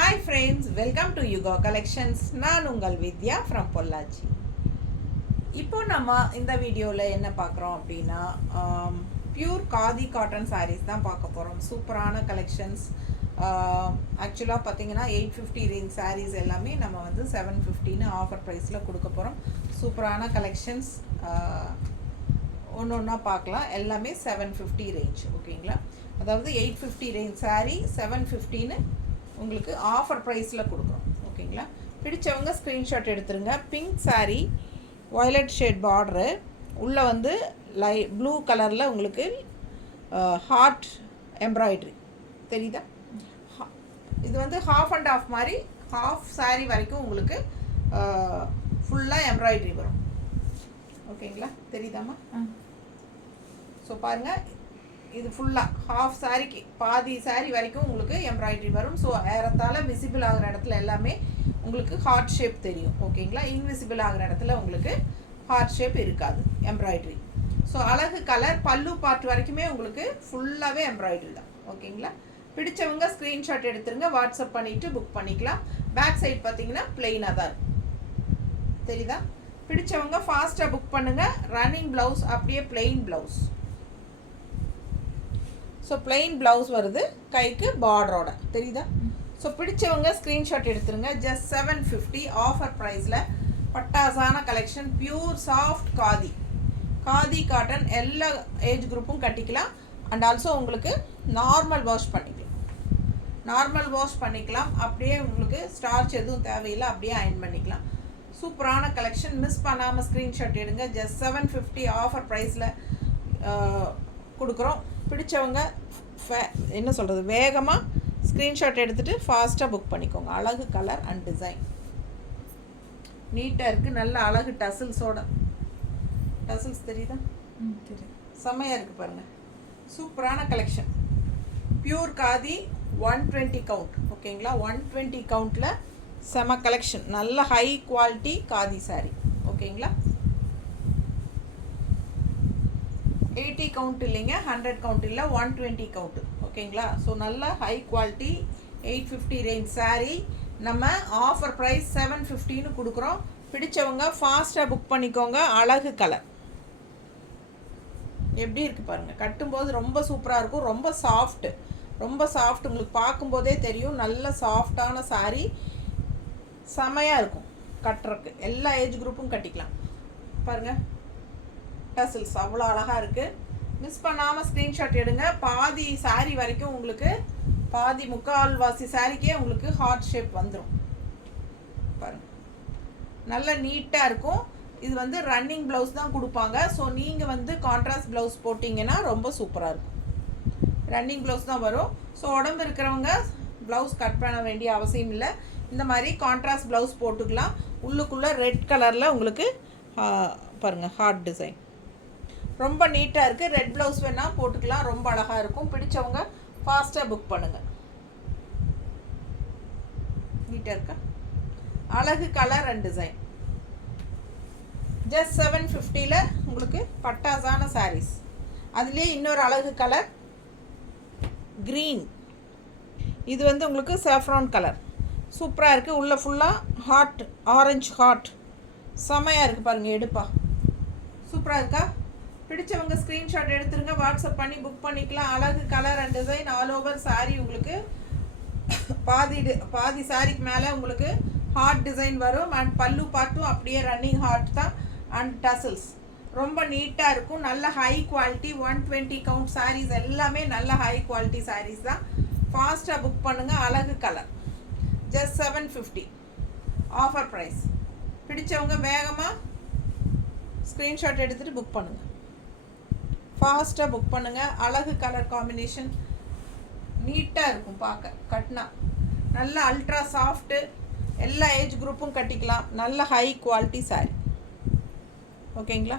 Hi friends, welcome to Yuga Collections. நான் உங்கள் வித்யா from Pollachi. இப்போ நம்ம இந்த வீடியோவில் என்ன பார்க்குறோம் அப்படின்னா பியூர் காதி காட்டன் sarees தான் பார்க்க போகிறோம். சூப்பரான கலெக்ஷன்ஸ். ஆக்சுவலாக பார்த்தீங்கன்னா 850 ரேஞ்ச் sarees எல்லாமே நம்ம வந்து 750ன்னு ஆஃபர் ப்ரைஸில் கொடுக்க போகிறோம். சூப்பரான கலெக்ஷன்ஸ் ஒன்று ஒன்றா பார்க்கலாம். எல்லாமே 750 ரேஞ்ச், ஓகேங்களா? அதாவது 850 ரேஞ்ச் saree 750ன்னு உங்களுக்கு ஆஃபர் ப்ரைஸில் கொடுக்குறோம், ஓகேங்களா? பிடிச்சவங்க ஸ்க்ரீன்ஷாட் எடுத்துருங்க. Pink saree violet shade border, உள்ளே வந்து ப்ளூ கலரில் உங்களுக்கு ஹார்ட் எம்ப்ராய்ட்ரி தெரியுதா? இது வந்து ஹாஃப் அண்ட் ஆஃப் மாதிரி ஹாஃப் saree வரைக்கும் உங்களுக்கு ஃபுல்லாக எம்ப்ராய்ட்ரி வரும், ஓகேங்களா? தெரியுதாம்மா? ஸோ பாருங்கள், இது ஃபுல்லாக ஹாஃப் சாரிக்கு பாதி saree வரைக்கும் உங்களுக்கு எம்ப்ராய்ட்ரி வரும். ஸோ ஏறத்தாழ விசிபிள் ஆகிற இடத்துல எல்லாமே உங்களுக்கு ஹார்ட் ஷேப் தெரியும், ஓகேங்களா? இன்விசிபிள் ஆகிற இடத்துல உங்களுக்கு ஹார்ட் ஷேப் இருக்காது, எம்ப்ராய்ட்ரி. ஸோ அழகு கலர், பல்லு பார்ட் வரைக்குமே உங்களுக்கு ஃபுல்லாகவே எம்ப்ராய்ட்ரி தான், ஓகேங்களா? பிடிச்சவங்க ஸ்க்ரீன்ஷாட் எடுத்துருங்க, வாட்ஸ்அப் பண்ணிவிட்டு புக் பண்ணிக்கலாம். பேக் சைட் பார்த்தீங்கன்னா பிளெயினாக தான் இருக்கும், தெரியுதா? பிடிச்சவங்க ஃபாஸ்ட்டாக புக் பண்ணுங்கள். ரன்னிங் ப்ளவுஸ் அப்படியே plain blouse. So plain blouse வருது, கைக்கு பார்டரோட, தெரியுதா? ஸோ பிடிச்சவங்க ஸ்க்ரீன்ஷாட் எடுத்துருங்க. ஜஸ்ட் 750 ஆஃபர் ப்ரைஸில் பட்டாசான collection. Pure soft khadi cotton, எல்லா ஏஜ் குரூப்பும் கட்டிக்கலாம். அண்ட் ஆல்சோ உங்களுக்கு நார்மல் வாஷ் பண்ணிக்கலாம். அப்படியே உங்களுக்கு ஸ்டார்ச் எதுவும் தேவையில்லை, அப்படியே அயன் பண்ணிக்கலாம். சூப்பரான கலெக்ஷன். மிஸ் பண்ணாமல் ஸ்க்ரீன்ஷாட் எடுங்க. ஜஸ்ட் 750 ஆஃபர் ப்ரைஸில் கொடுக்குறோம். பிடிச்சவங்க என்ன சொல்கிறது, வேகமாக ஸ்க்ரீன்ஷாட் எடுத்துகிட்டு ஃபாஸ்ட்டாக புக் பண்ணிக்கோங்க. அழகு கலர் அண்ட் டிசைன் நீட்டாக இருக்குது. நல்ல அழகு டசில்ஸோட, டசில்ஸ் தெரியுதா? தெரியும், செம்மையாக இருக்குது பாருங்கள். சூப்பரான கலெக்ஷன். பியூர் காதி 120 கவுண்ட், ஓகேங்களா? 120 கவுண்ட்டில் செம கலெக்ஷன். நல்ல ஹை குவாலிட்டி காதி saree, ஓகேங்களா? 80 கவுண்ட் இல்லைங்க, 100 கவுண்ட் இல்லை, 120 கவுண்ட்டு, ஓகேங்களா? ஸோ நல்ல ஹை குவாலிட்டி 850 ரேஞ்ச் saree நம்ம ஆஃபர் ப்ரைஸ் 750ன்னு கொடுக்குறோம். பிடிச்சவங்க ஃபாஸ்ட்டாக புக் பண்ணிக்கோங்க. அழகு கலர் எப்படி இருக்குது பாருங்கள். கட்டும்போது ரொம்ப சூப்பராக இருக்கும். ரொம்ப சாஃப்ட், உங்களுக்கு பார்க்கும்போதே தெரியும். நல்ல சாஃப்டான saree, செமையாக இருக்கும் கட்டுறக்கு. எல்லா ஏஜ் குரூப்பும் கட்டிக்கலாம். பாருங்கள், டசில்ஸ் அவ்வளோ அழகாக இருக்குது. மிஸ் பண்ணாமல் ஸ்க்ரீன்ஷாட் எடுங்க. பாதி saree வரைக்கும் உங்களுக்கு, பாதி முக்கால்வாசி சாரிக்கே உங்களுக்கு ஹார்ட் ஷேப் வந்துடும் பாருங்கள். நல்ல நீட்டாக இருக்கும். இது வந்து ரன்னிங் ப்ளவுஸ் தான் கொடுப்பாங்க. ஸோ நீங்கள் வந்து கான்ட்ராஸ்ட் ப்ளவுஸ் போட்டிங்கன்னா ரொம்ப சூப்பராக இருக்கும். ரன்னிங் ப்ளவுஸ் தான் வரும். ஸோ உடம்பு இருக்கிறவங்க ப்ளவுஸ் கட் பண்ண வேண்டிய அவசியம் இல்லை. இந்த மாதிரி கான்ட்ராஸ்ட் ப்ளவுஸ் போட்டுக்கலாம். உள்ளுக்குள்ளே ரெட் கலரில் உங்களுக்கு பாருங்கள் ஹார்ட் டிசைன் ரொம்ப நீட்டாக இருக்குது. ரெட் ப்ளவுஸ் வேணால் போட்டுக்கலாம், ரொம்ப அழகாக இருக்கும். பிடிச்சவங்க ஃபாஸ்ட்டாக புக் பண்ணுங்கள். நீட்டாக இருக்கா? அழகு கலர் அண்ட் டிசைன். ஜஸ்ட் 750ல் உங்களுக்கு பட்டாசான sarees. அதுலேயே இன்னொரு அழகு கலர் க்ரீன். இது வந்து உங்களுக்கு சாஃப்ரான் கலர், சூப்பராக இருக்குது. உள்ளே ஃபுல்லாக ஹாட் ஆரஞ்சு ஹாட், செம்மையாக இருக்குது பாருங்கள். எடுப்பா சூப்பராக இருக்கா? பிடிச்சவங்க ஸ்க்ரீன்ஷாட் எடுத்துருங்க, வாட்ஸ்அப் பண்ணி புக் பண்ணிக்கலாம். அழகு colour and design. All over saree உங்களுக்கு பாதி சாரிக்கு மேலே உங்களுக்கு ஹார்ட் டிசைன் வரும். அண்ட் பல்லு பார்ட்டும் அப்படியே ரன்னிங் ஹார்ட் தான். அண்ட் டசில்ஸ் ரொம்ப நீட்டாக இருக்கும். நல்ல ஹை குவாலிட்டி 120 கவுண்ட் sarees எல்லாமே நல்ல ஹை குவாலிட்டி sarees தான். ஃபாஸ்ட்டாக புக் பண்ணுங்கள். அழகு கலர் ஜஸ்ட் 750 ஆஃபர் ப்ரைஸ். பிடிச்சவங்க வேகமாக ஸ்க்ரீன்ஷாட் எடுத்துகிட்டு புக் பண்ணுங்கள். ஃபாஸ்ட்டாக புக் பண்ணுங்கள். அழகு கலர் காம்பினேஷன் நீட்டாக இருக்கும் பார்க்க. கட்டினா நல்ல அல்ட்ரா சாஃப்ட்டு, எல்லா ஏஜ் குரூப்பும் கட்டிக்கலாம். நல்ல ஹை குவாலிட்டி saree, ஓகேங்களா?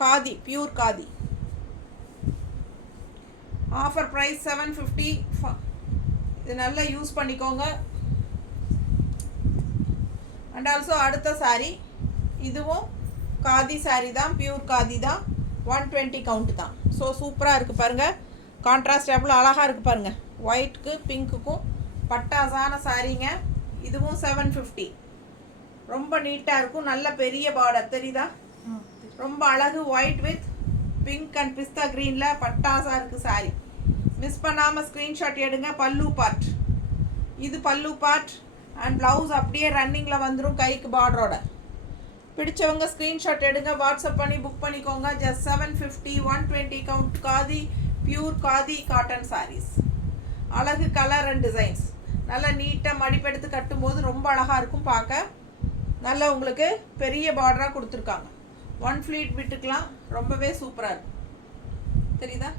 Khadi, pure khadi. Offer price 750. இது நல்லா யூஸ் பண்ணிக்கோங்க. அண்ட் ஆல்சோ அடுத்த saree, இதுவும் காதி saree தான், பியூர் காதி தான், 120 கவுண்ட் தான். ஸோ சூப்பராக இருக்குது பாருங்கள். கான்ட்ராஸ்ட் எவ்வளோ அழகாக இருக்குது பாருங்கள். ஒயிட்டுக்கு பிங்க்குக்கும் பட்டாசான சாரீங்க. இதுவும் 750. ரொம்ப நீட்டாக இருக்கும். நல்ல பெரிய பார்டர் தெரியுதா? ரொம்ப அழகு. ஒயிட் வித் பிங்க் அண்ட் பிஸ்தா க்ரீனில் பட்டாசா இருக்குது சாரி. மிஸ் பண்ணாமல் ஸ்க்ரீன்ஷாட் எடுங்க. பல்லு பார்ட் இது பல்லு பார்ட் அண்ட் ப்ளவுஸ் அப்படியே ரன்னிங்கில் வந்துடும் கைக்கு பார்டரோட. பிடிச்சவங்க ஸ்க்ரீன்ஷாட் எடுங்க. வாட்ஸ்அப் பண்ணி புக் பண்ணிக்கோங்க. Just 750. 120 count. Khadi, pure khadi cotton saris. அழகு கலர் அண்ட் டிசைன்ஸ். நல்லா நீட்டாக மடிப்பெடுத்து கட்டும்போது ரொம்ப அழகாக இருக்கும் பார்க்க. நல்லா உங்களுக்கு பெரிய பார்டராக கொடுத்துருக்காங்க. 1 ஃப்ளீட் விட்டுக்கலாம். ரொம்பவே சூப்பராக இருக்கும். தெரியுதா?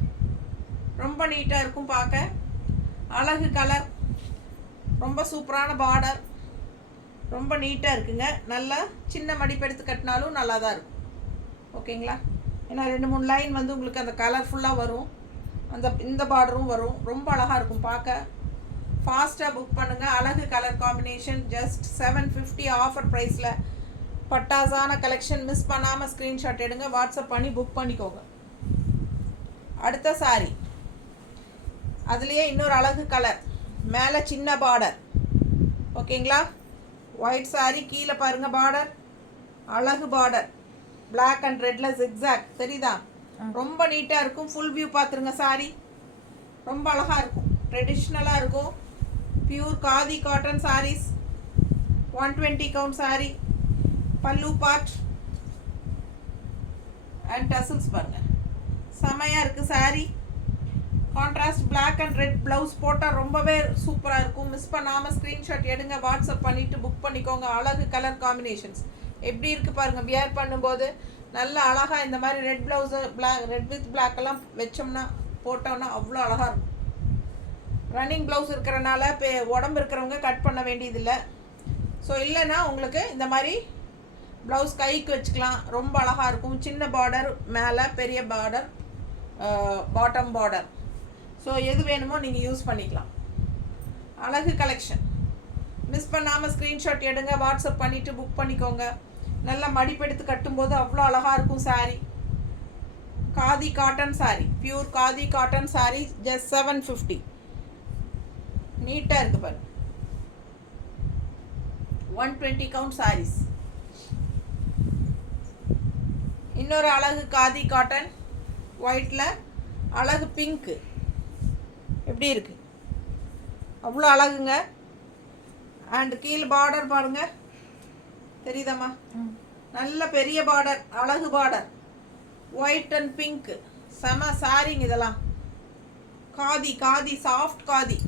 ரொம்ப நீட்டாக இருக்கும் பார்க்க. அழகு கலர். ரொம்ப சூப்பரான பார்டர். ரொம்ப நீட்டாக இருக்குங்க. நல்லா சின்ன மடிப்பெடுத்து கட்டினாலும் நல்லா தான் இருக்கும். ஓகேங்களா? ஏன்னா 2-3 லைன் வந்து உங்களுக்கு அந்த கலர்ஃபுல்லாக வரும். இந்த பார்டரும் வரும். ரொம்ப அழகாக இருக்கும் பார்க்க. ஃபாஸ்ட்டாக புக் பண்ணுங்கள். அழகு கலர் காம்பினேஷன். ஜஸ்ட் 750 ஆஃபர் ப்ரைஸில் பட்டாசான கலெக்ஷன். மிஸ் பண்ணாமல் ஸ்க்ரீன்ஷாட் எடுங்க. வாட்ஸ்அப் பண்ணி புக் பண்ணிக்கோங்க. அடுத்த சாரி அதுலேயே இன்னொரு அழகு கலர். மேலே சின்ன பார்டர். ஓகேங்களா? ஒயிட் சாரி. கீழே பாருங்கள் பார்டர். அழகு பார்டர். பிளாக் அண்ட் ரெட்டில் ஜிக்ஸாக். தெரியுதா? ரொம்ப நீட்டாக இருக்கும். ஃபுல் வியூ பார்த்துருங்க. சாரி ரொம்ப அழகாக இருக்கும். ட்ரெடிஷ்னலாக இருக்கும். Pure khadi cotton saris. 120 count sari. பல்லு பார்ட் அண்ட் டசல்ஸ் பாருங்கள். செமையாக இருக்குது sari. Contrast black and red blouse போட்டால் ரொம்பவே சூப்பராக இருக்கும். மிஸ் பண்ணாமல் ஸ்க்ரீன்ஷாட் எடுங்க. வாட்ஸ்அப் பண்ணிவிட்டு புக் பண்ணிக்கோங்க. அழகு கலர் காம்பினேஷன்ஸ் எப்படி இருக்குது பாருங்கள். வியர் பண்ணும்போது நல்ல அழகாக இந்த மாதிரி red blouse red with black எல்லாம் வச்சோம்னா போட்டோம்னா அவ்வளோ அழகாக இருக்கும். ரன்னிங் ப்ளவுஸ் இருக்கிறனால உடம்பு இருக்கிறவங்க கட் பண்ண வேண்டியதில்லை. ஸோ இல்லைன்னா உங்களுக்கு இந்த மாதிரி ப்ளவுஸ் கைக்கு வச்சுக்கலாம். ரொம்ப அழகாக இருக்கும். சின்ன பார்டர் மேலே, பெரிய பார்டர் பாட்டம் பார்டர். ஸோ எது வேணுமோ நீங்கள் யூஸ் பண்ணிக்கலாம். அழகு கலெக்ஷன். மிஸ் பண்ணாமல் ஸ்க்ரீன்ஷாட் எடுங்க. வாட்ஸ்அப் பண்ணிவிட்டு புக் பண்ணிக்கோங்க. நல்லா மடிப்பெடுத்து கட்டும்போது அவ்வளோ அழகாக இருக்கும் sorry. Khadi cotton sorry. Pure khadi cotton sorry. Just 750. நீட்டாக இருக்குது பாரு. 120 கவுண்ட் சாரீஸ். இன்னொரு அழகு காதி காட்டன். ஒயிட்டில் அழகு பிங்க்கு. எப்படி இருக்கு? அவ்வளோ அழகுங்க. அண்ட் கீழே பார்டர் பாருங்க. தெரியுதாம்மா? நல்ல பெரிய பார்டர். அழகு பார்டர். White and pink. செம சாரிங்க இதெல்லாம். Khadi khadi soft khadi.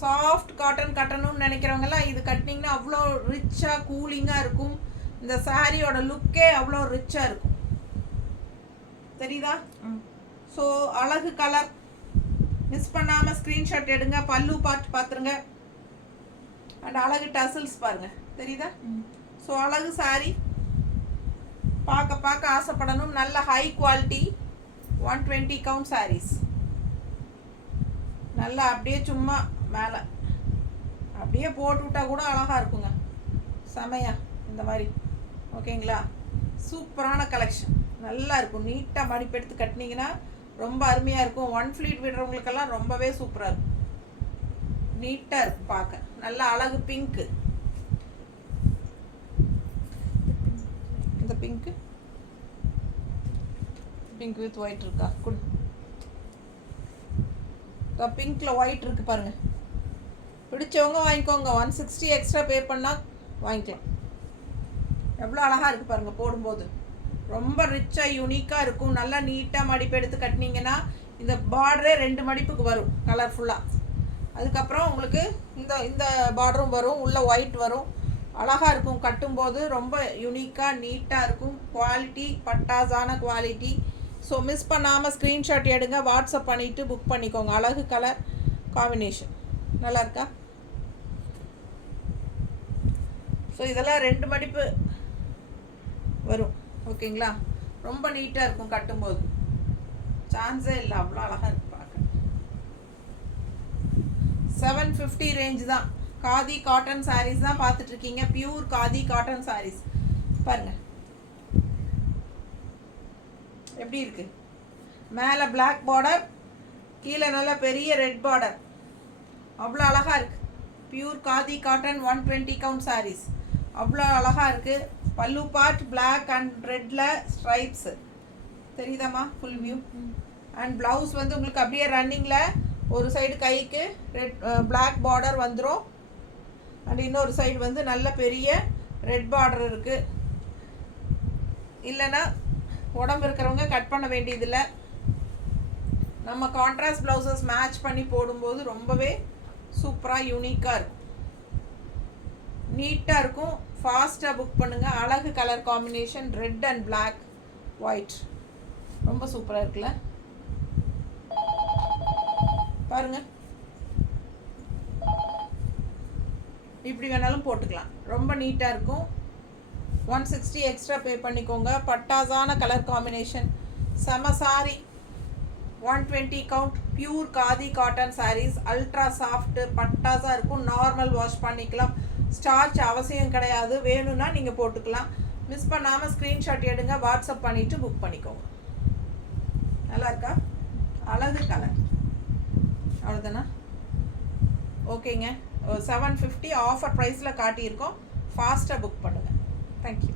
Soft cotton கட்டணும்னு நினைக்கிறவங்கலாம் இது கட்டினீங்கன்னா அவ்வளோ ரிச்சாக கூலிங்காக இருக்கும். இந்த சாரியோட லுக்கே அவ்வளோ ரிச்சாக இருக்கும். தெரியுதா? ஸோ அழகு கலர். மிஸ் பண்ணாமல் ஸ்க்ரீன்ஷாட் எடுங்க. பல்லு பார்த்துருங்க. அண்ட் அழகு டசல்ஸ் பாருங்கள். தெரியுதா? ஸோ அழகு சாரி. பார்க்க ஆசைப்படணும். நல்ல ஹை குவாலிட்டி 120 கவுண்ட் சாரீஸ். நல்லா அப்படியே சும்மா மேலே அப்படியே போட்டு விட்டால் கூட அழகாக இருக்குங்க. செமையா இந்த மாதிரி. ஓகேங்களா? சூப்பரான கலெக்ஷன். நல்லா இருக்கும். நீட்டாக மடிப்பெடுத்து கட்டினீங்கன்னா ரொம்ப அருமையாக இருக்கும். 1 ஃப்ளீட் விடுறவங்களுக்கெல்லாம் ரொம்பவே சூப்பராக இருக்கும். நீட்டாக இருக்கும் பார்க்க. நல்ல அழகு பிங்க்கு. இந்த பிங்க்கு பிங்க் வித் ஒயிட் இருக்கா? குட். பிங்க்கில் ஒயிட் இருக்குது பாருங்கள். பிடிச்சவங்க வாங்கிக்கோங்க. 160 எக்ஸ்ட்ரா பே பண்ணால் வாங்கிக்கலாம். எவ்வளோ அழகாக இருக்குது பாருங்கள். போடும்போது ரொம்ப ரிச்சாக யூனிக்காக இருக்கும். நல்லா நீட்டாக மடிப்பு எடுத்து கட்டினீங்கன்னா இந்த பார்டரே 2 மடிப்புக்கு வரும் கலர்ஃபுல்லாக. அதுக்கப்புறம் உங்களுக்கு இந்த பார்டரும் வரும். உள்ள ஒயிட் வரும். அழகாக இருக்கும். கட்டும்போது ரொம்ப யூனிக்காக நீட்டாக இருக்கும். குவாலிட்டி பட்டாசான குவாலிட்டி. ஸோ மிஸ் பண்ணாமல் ஸ்க்ரீன்ஷாட் எடுங்க. வாட்ஸ்அப் பண்ணிவிட்டு புக் பண்ணிக்கோங்க. அழகு கலர் காம்பினேஷன். நல்லா இருக்கா? ஸோ இதெல்லாம் 2 மடிப்பு வரும். ஓகேங்களா? ரொம்ப நீட்டாக இருக்கும். கட்டும்போது சான்ஸே இல்லை. அவ்வளோ அழகாக இருக்கு பார்க்க. 750 ரேஞ்ச் தான். காதி காட்டன் சாரீஸ் தான் பார்த்துட்ருக்கீங்க. பியூர் காதி காட்டன் சாரீஸ் பாருங்கள் எப்படி இருக்குது. மேலே பிளாக் பார்டர், கீழே நல்ல பெரிய ரெட் பார்டர். அவ்வளோ அழகாக இருக்குது. Pure khadi cotton 120 count saris. அவ்வளோ அழகாக இருக்குது. பல்லு பார்ட் பிளாக் அண்ட் ரெட்டில் ஸ்ட்ரைப்ஸு தெரியுதாம்மா? Full view. அண்ட் ப்ளவுஸ் வந்து உங்களுக்கு அப்படியே ரன்னிங்கில் ஒரு சைடு கைக்கு ரெட் பிளாக் பார்டர் வந்துடும். அண்ட் இன்னொரு சைடு வந்து நல்ல பெரிய ரெட் பார்டர் இருக்குது. இல்லைன்னா உடம்பு இருக்கிறவங்க கட் பண்ண வேண்டியதில்லை. நம்ம கான்ட்ராஸ்ட் ப்ளவுசஸ் மேட்ச் பண்ணி போடும்போது ரொம்பவே சூப்பராக யூனிக்காக இருக்கும், நீட்டாக இருக்கும். ஃபாஸ்ட்டாக புக் பண்ணுங்கள். அழகு colour combination red and black white ரொம்ப சூப்பராக இருக்குல்ல, பாருங்க. இப்படி வேணாலும் போட்டுக்கலாம், ரொம்ப நீட்டாக இருக்கும். 160 எக்ஸ்ட்ரா பே பண்ணிக்கோங்க. பட்டாசான கலர் காம்பினேஷன், செம sari. 120 count pure khadi cotton saris, ultra soft பட்டாசாக இருக்கும். நார்மல் வாஷ் பண்ணிக்கலாம், ஸ்டார்ச் அவசியம் கிடையாது. வேணும்னா நீங்கள் போட்டுக்கலாம். மிஸ் பண்ணாமல் ஸ்க்ரீன்ஷாட் எடுங்க, வாட்ஸ்அப் பண்ணிவிட்டு புக் பண்ணிக்கோங்க. நல்லா இருக்கா? அழகு கலர். அவ்வளோதானா? ஓகேங்க. 750 ஆஃபர் ப்ரைஸில் காட்டியிருக்கோம். ஃபாஸ்ட்டாக புக் பண்ணுங்கள். தேங்க்யூ.